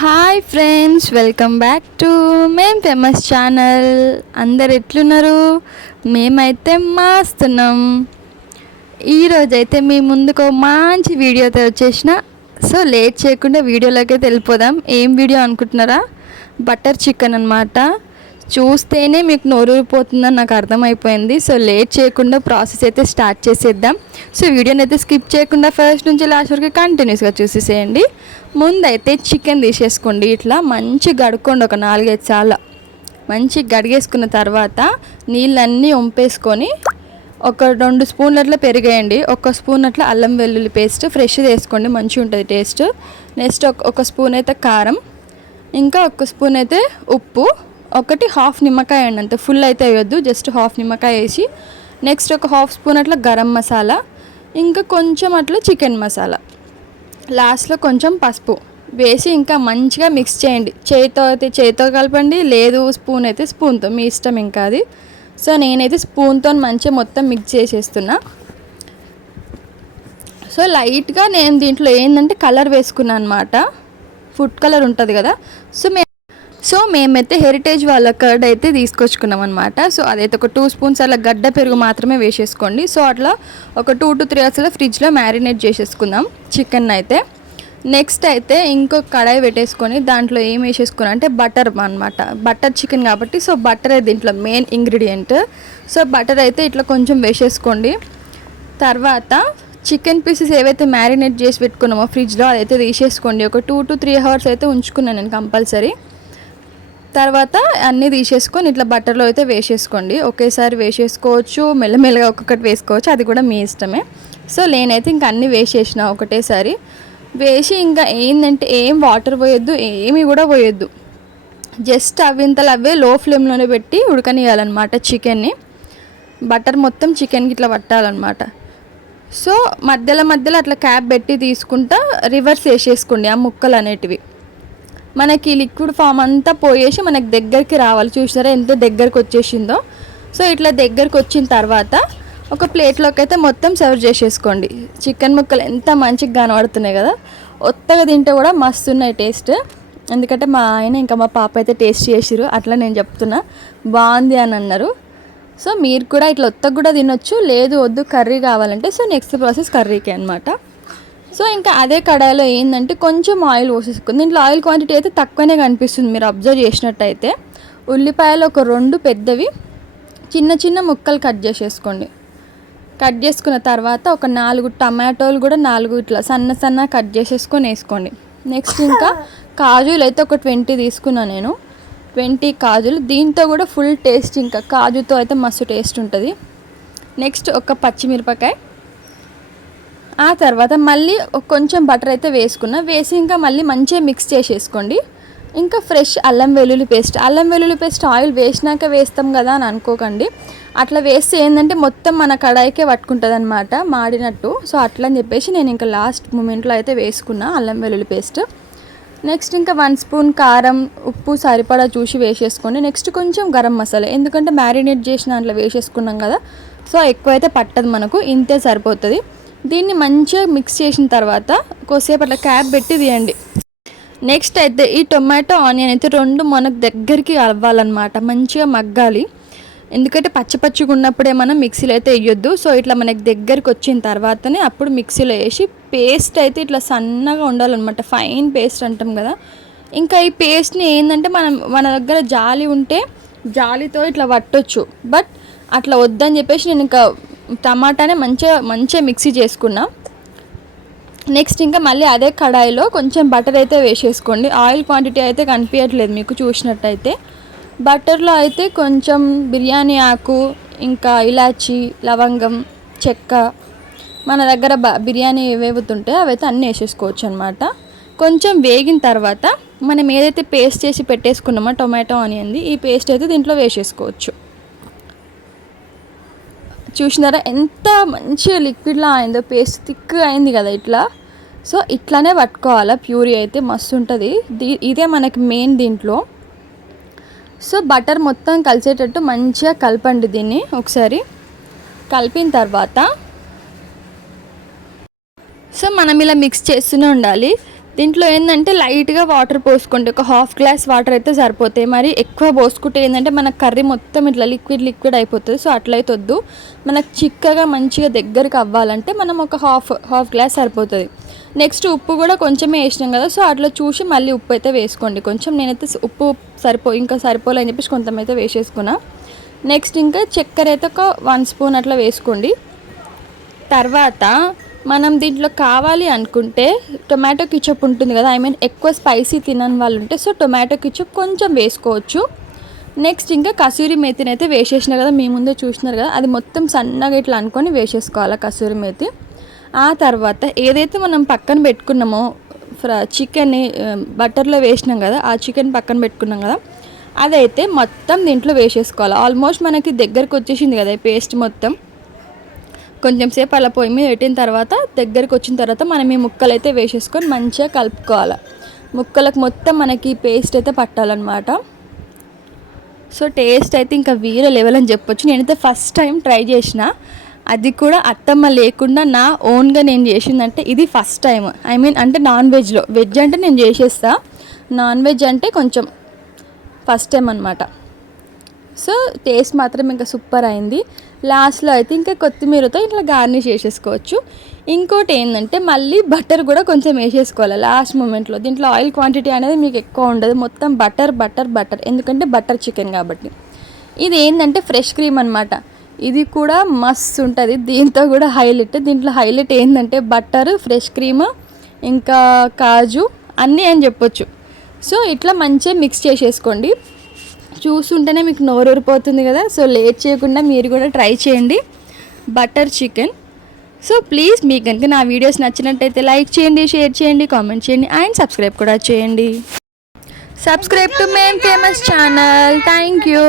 Hi friends welcome back to Mem famous channel అందరు ఎట్లున్నారు? మేమైతే మాస్తున్నాం. ఈరోజైతే మీ ముందుకు మంచి వీడియోతో వచ్చేసిన. సో లేట్ చేయకుండా వీడియోలోకి అయితే వెళ్ళిపోదాం. ఏం వీడియో అనుకుంటున్నారా? బటర్ చికెన్ అనమాట చూస్తేనే మీకు నోరూరిపోతుందని నాకు అర్థమైపోయింది. సో లేట్ చేయకుండా ప్రాసెస్ అయితే స్టార్ట్ చేసేద్దాం. సో వీడియోని అయితే స్కిప్ చేయకుండా ఫస్ట్ నుంచి లాస్ట్ వరకు కంటిన్యూస్గా చూసేసేయండి. ముందైతే చికెన్ తీసేసుకోండి. ఇట్లా మంచి గడుక్కోండి ఒక నాలుగైదు సార్లు. మంచి గడిగేసుకున్న తర్వాత నీళ్ళన్నీ వంపేసుకొని ఒక రెండు స్పూన్లు అట్లా పెరిగేయండి. ఒక స్పూన్ అట్లా అల్లం వెల్లుల్లి పేస్ట్ ఫ్రెష్ వేసుకోండి మంచిగా ఉంటుంది టేస్ట్. నెక్స్ట్ ఒక ఒక స్పూన్ అయితే కారం. ఇంకా ఒక స్పూన్ అయితే ఉప్పు. ఒకటి హాఫ్ నిమ్మకాయ అండి అంతే. ఫుల్ అయితే వేయొద్దు జస్ట్ హాఫ్ నిమ్మకాయ వేసి నెక్స్ట్ ఒక హాఫ్ స్పూన్ అట్లా గరం మసాలా ఇంకా కొంచెం అట్లా చికెన్ మసాలా. లాస్ట్లో కొంచెం పసుపు. వేసి ఇంకా మంచిగా మిక్స్ చేయండి. చేతితో అయితే చేతితో కలపండి లేదు స్పూన్ అయితే స్పూన్తో. మీ ఇష్టం ఇంకా అది. సో నేనైతే స్పూన్తో మంచిగా మొత్తం మిక్స్ చేసేస్తున్నా. సో లైట్గా నేను దీంట్లో ఏంటంటే కలర్ వేసుకున్నాను అనమాట ఫుడ్ కలర్ ఉంటుంది కదా. సో మే సో మేమైతే హెరిటేజ్ వాళ్ళ కర్డ్ అయితే తీసుకొచ్చుకున్నాం అనమాట సో అదైతే ఒక టూ స్పూన్స్ అలా గడ్డ పెరుగు మాత్రమే వేసేసుకోండి. సో అట్లా ఒక టూ టు త్రీ అవర్స్లో ఫ్రిడ్జ్లో మ్యారినేట్ చేసేసుకుందాం చికెన్ అయితే. నెక్స్ట్ అయితే ఇంకొక కడాయి పెట్టేసుకొని దాంట్లో ఏం వేసేసుకున్నా అంటే బటర్ అనమాట బటర్ చికెన్ కాబట్టి సో బటర్ దీంట్లో మెయిన్ ఇంగ్రీడియంట్ సో బటర్ అయితే ఇట్లా కొంచెం వేసేసుకోండి. తర్వాత చికెన్ పీసెస్ ఏవైతే మ్యారినేట్ చేసి పెట్టుకున్నామో ఫ్రిడ్జ్లో అదైతే తీసేసుకోండి. ఒక టూ టు త్రీ అవర్స్ అయితే ఉంచుకున్నాను నేను కంపల్సరీ తర్వాత అన్నీ తీసేసుకొని ఇట్లా బట్టర్లో అయితే వేసేసుకోండి. ఒకేసారి వేసేసుకోవచ్చు మెల్లమెల్లగా ఒక్కొక్కటి వేసుకోవచ్చు. అది కూడా మీ ఇష్టమే. సో నేనైతే ఇంకా అన్నీ వేసేసిన ఒకటేసారి. వేసి ఇంకా ఏంటంటే ఏం వాటర్ పోయొద్దు ఏమీ కూడా పోయొద్దు. జస్ట్ అవింతలు అవే లో ఫ్లేమ్లోనే పెట్టి ఉడకనియాలన్నమాట చికెన్ని. బటర్ మొత్తం చికెన్కి ఇట్లా పట్టాలన్నమాట. సో మధ్యలో మధ్యలో అట్లా క్యాప్ పెట్టి తీసుకుంటా రివర్స్ వేసేసుకోండి ఆ ముక్కలు అనేటివి. మనకి లిక్విడ్ ఫామ్ అంతా పోయేసి మనకి దగ్గరికి రావాలి. చూసారా ఎంత దగ్గరకు వచ్చేసిందో? సో ఇట్లా దగ్గరకు వచ్చిన తర్వాత ఒక ప్లేట్లోకి అయితే మొత్తం సర్వ్ చేసేసుకోండి. చికెన్ ముక్కలు ఎంత మంచిగా కనబడుతున్నాయి కదా? ఒత్తగా తింటే కూడా మస్తు ఉన్నాయి టేస్ట్ ఎందుకంటే మా ఆయన ఇంకా మా పాప అయితే టేస్ట్ చేసిరు అట్లా నేను చెప్తున్నా. బాగుంది అని అన్నారు. సో మీరు కూడా ఇట్లా ఒత్తగా కూడా తినొచ్చు. లేదు వద్దు కర్రీ కావాలంటే. సో నెక్స్ట్ ప్రాసెస్ కర్రీకి అనమాట సో ఇంకా అదే కడాయిలో ఏంటంటే కొంచెం ఆయిల్ పోసేసుకుంది దీంట్లో ఆయిల్ క్వాంటిటీ అయితే తక్కువనే కనిపిస్తుంది మీరు అబ్జర్వ్ చేసినట్టయితే. ఉల్లిపాయలు ఒక రెండు పెద్దవి చిన్న చిన్న ముక్కలు కట్ చేసేసుకోండి. కట్ చేసుకున్న తర్వాత ఒక నాలుగు టమాటోలు కూడా నాలుగు ఇట్లా సన్న సన్న కట్ చేసేసుకొని వేసుకోండి. నెక్స్ట్ ఇంకా కాజులు అయితే ఒక ట్వంటీ తీసుకున్నా నేను. ట్వంటీ కాజులు దీంతో కూడా ఫుల్ టేస్ట్ ఇంకా కాజుతో అయితే మస్తు టేస్ట్ ఉంటుంది. నెక్స్ట్ ఒక పచ్చిమిరపకాయ. ఆ తర్వాత మళ్ళీ కొంచెం బటర్ అయితే వేసుకున్నా. వేసి ఇంకా మళ్ళీ మంచిగా మిక్స్ చేసేసుకోండి. ఇంకా ఫ్రెష్ అల్లం వెల్లుల్లి పేస్ట్ అల్లం వెల్లుల్లి పేస్ట్ ఆయిల్ వేసినాక వేస్తాం కదా అని అనుకోకండి. అట్లా వేస్తే ఏంటంటే మొత్తం మన కడాయికే పట్టుకుంటుంది అనమాట మాడినట్టు. సో అట్లా అని చెప్పేసి నేను ఇంకా లాస్ట్ మూమెంట్లో అయితే వేసుకున్నా అల్లం వెల్లుల్లి పేస్ట్ నెక్స్ట్ ఇంకా వన్ స్పూన్ కారం ఉప్పు సరిపడా చూసి వేసేసుకోండి. నెక్స్ట్ కొంచెం గరం మసాలా. ఎందుకంటే మ్యారినేట్ చేసిన దాంట్లో వేసేసుకున్నాం కదా. సో ఎక్కువైతే పట్టదు మనకు. ఇంతే సరిపోతుంది. దీన్ని మంచిగా మిక్స్ చేసిన తర్వాత కొద్దిసేపు అట్లా క్యాప్ పెట్టి తీయండి. నెక్స్ట్ అయితే ఈ టొమాటో ఆనియన్ అయితే రెండు మనకు దగ్గరికి అవ్వాలన్నమాట మంచిగా మగ్గాలి. ఎందుకంటే పచ్చి పచ్చిగా ఉన్నప్పుడే మనం మిక్సీలో అయితే వేయొద్దు. సో ఇట్లా మనకి దగ్గరికి వచ్చిన తర్వాతనే అప్పుడు మిక్సీలో వేసి పేస్ట్ అయితే ఇట్లా సన్నగా ఉండాలన్నమాట. ఫైన్ పేస్ట్ అంటాం కదా. ఇంకా ఈ పేస్ట్ని ఏంటంటే మనం మన దగ్గర జాలి ఉంటే జాలితో ఇట్లా పట్టొచ్చు. బట్ అట్లా వద్దని చెప్పేసి నేను ఇంకా టమాటానే మంచిగా మంచిగా మిక్సీ చేసుకున్నా. నెక్స్ట్ ఇంకా మళ్ళీ అదే కడాయిలో కొంచెం బటర్ అయితే వేసేసుకోండి. ఆయిల్ క్వాంటిటీ అయితే కనిపించట్లేదు మీకు చూసినట్టయితే. బటర్లో అయితే కొంచెం బిర్యానీ ఆకు ఇంకా ఇలాచి లవంగం చెక్క మన దగ్గర బ బిర్యానీ ఏవేవుతుంటే అవైతే అన్నీ వేసేసుకోవచ్చు అనమాట కొంచెం వేగిన తర్వాత మనం ఏదైతే పేస్ట్ చేసి పెట్టేసుకున్నామో టొమాటో ఆనియన్ది ఈ పేస్ట్ అయితే దీంట్లో వేసేసుకోవచ్చు. చూసినారా? ఎంత మంచిగా లిక్విడ్లా అయిందో పేస్ట్ థిక్ అయింది కదా ఇట్లా. సో ఇట్లానే పట్టుకోవాలా. ప్యూరీ అయితే మస్తు ఉంటుంది. దీ ఇదే మనకి మెయిన్ దీంట్లో. సో బటర్ మొత్తం కలిసేటట్టు మంచిగా కలపండి దీన్ని ఒకసారి. కలిపిన తర్వాత. సో మనం ఇలా మిక్స్ చేస్తూనే ఉండాలి. దీంట్లో ఏంటంటే లైట్గా వాటర్ పోసుకోండి ఒక హాఫ్ గ్లాస్ వాటర్ అయితే సరిపోతాయి. మరి ఎక్కువ పోసుకుంటే ఏంటంటే మన కర్రీ మొత్తం ఇట్లా లిక్విడ్ లిక్విడ్ అయిపోతుంది. సో అట్లయితే వద్దు మనకు చిక్కగా మంచిగా దగ్గరికి అవ్వాలంటే మనం ఒక హాఫ్ హాఫ్ గ్లాస్ సరిపోతుంది. నెక్స్ట్ ఉప్పు కూడా కొంచెమే వేసినాం కదా సో అట్లా చూసి మళ్ళీ ఉప్పు అయితే వేసుకోండి. కొంచెం నేనైతే ఉప్పు సరిపో ఇంకా సరిపోలే అని చెప్పేసి కొంతమైతే వేసేసుకున్నా. నెక్స్ట్ ఇంకా చక్కెర అయితే ఒక వన్ స్పూన్ అట్లా వేసుకోండి. తర్వాత మనం దీంట్లో కావాలి అనుకుంటే టొమాటో కిచప్ ఉంటుంది కదా ఐ మీన్ ఎక్కువ స్పైసీ తినని వాళ్ళు ఉంటే సో టొమాటో కిచప్ కొంచెం వేసుకోవచ్చు. నెక్స్ట్ ఇంకా కసూరి మేతిని అయితే వేసేసిన కదా మీ ముందే చూసినారు కదా అది మొత్తం సన్నగా ఇట్లా అనుకొని వేసేసుకోవాలి కసూరి మేతి. ఆ తర్వాత ఏదైతే మనం పక్కన పెట్టుకున్నామో ఫ్ర చికెన్ని బటర్లో వేసినాం కదా ఆ చికెన్ పక్కన పెట్టుకున్నాం కదా అదైతే మొత్తం దీంట్లో వేసేసుకోవాలి. ఆల్మోస్ట్ మనకి దగ్గరకు వచ్చేసింది కదా పేస్ట్ మొత్తం. కొంచెం సేపు అలా పొయ్యి మీద పెట్టిన తర్వాత దగ్గరికి వచ్చిన తర్వాత మనం ఈ ముక్కలు అయితే వేసేసుకొని మంచిగా కలుపుకోవాలి. ముక్కలకు మొత్తం మనకి పేస్ట్ అయితే పట్టాలన్నమాట. సో టేస్ట్ అయితే ఇంకా వేరే లెవెల్ అని చెప్పొచ్చు. నేనైతే ఫస్ట్ టైం ట్రై చేసిన. అది కూడా అత్తమ్మ లేకుండా నా ఓన్గా నేను చేసిందంటే ఇది ఫస్ట్ టైం ఐ మీన్ అంటే నాన్ వెజ్లో వెజ్ అంటే నేను చేసేస్తా. నాన్ వెజ్ అంటే కొంచెం ఫస్ట్ టైం అనమాట సో టేస్ట్ మాత్రం ఇంకా సూపర్ అయింది. లాస్ట్లో అయితే ఇంకా కొత్తిమీరతో ఇట్లా గార్నిష్ చేసేసుకోవచ్చు. ఇంకోటి ఏంటంటే మళ్ళీ బటర్ కూడా కొంచెం వేసేసుకోవాలి. లాస్ట్ మూమెంట్లో దీంట్లో ఆయిల్ క్వాంటిటీ అనేది మీకు ఎక్కువ ఉండదు. మొత్తం బటర్ బటర్ బటర్. ఎందుకంటే బటర్ చికెన్ కాబట్టి. ఇది ఏంటంటే ఫ్రెష్ క్రీమ్ అనమాట ఇది కూడా మస్తు ఉంటుంది. దీంతో కూడా హైలైట్. దీంట్లో హైలైట్ ఏంటంటే బటర్ ఫ్రెష్ క్రీమ్ ఇంకా కాజు అన్నీ అని చెప్పొచ్చు. సో ఇట్లా మంచిగా మిక్స్ చేసేసుకోండి. చూస్తుంటేనే మీకు నోరూరిపోతుంది కదా. సో లేట్ చేయకుండా మీరు కూడా ట్రై చేయండి. Butter chicken. సో ప్లీజ్ మీకు కనుక నా వీడియోస్ నచ్చినట్టయితే లైక్ చేయండి షేర్ చేయండి కామెంట్ చేయండి అండ్ సబ్స్క్రైబ్ కూడా చేయండి. Subscribe to Mem famous channel. Thank you.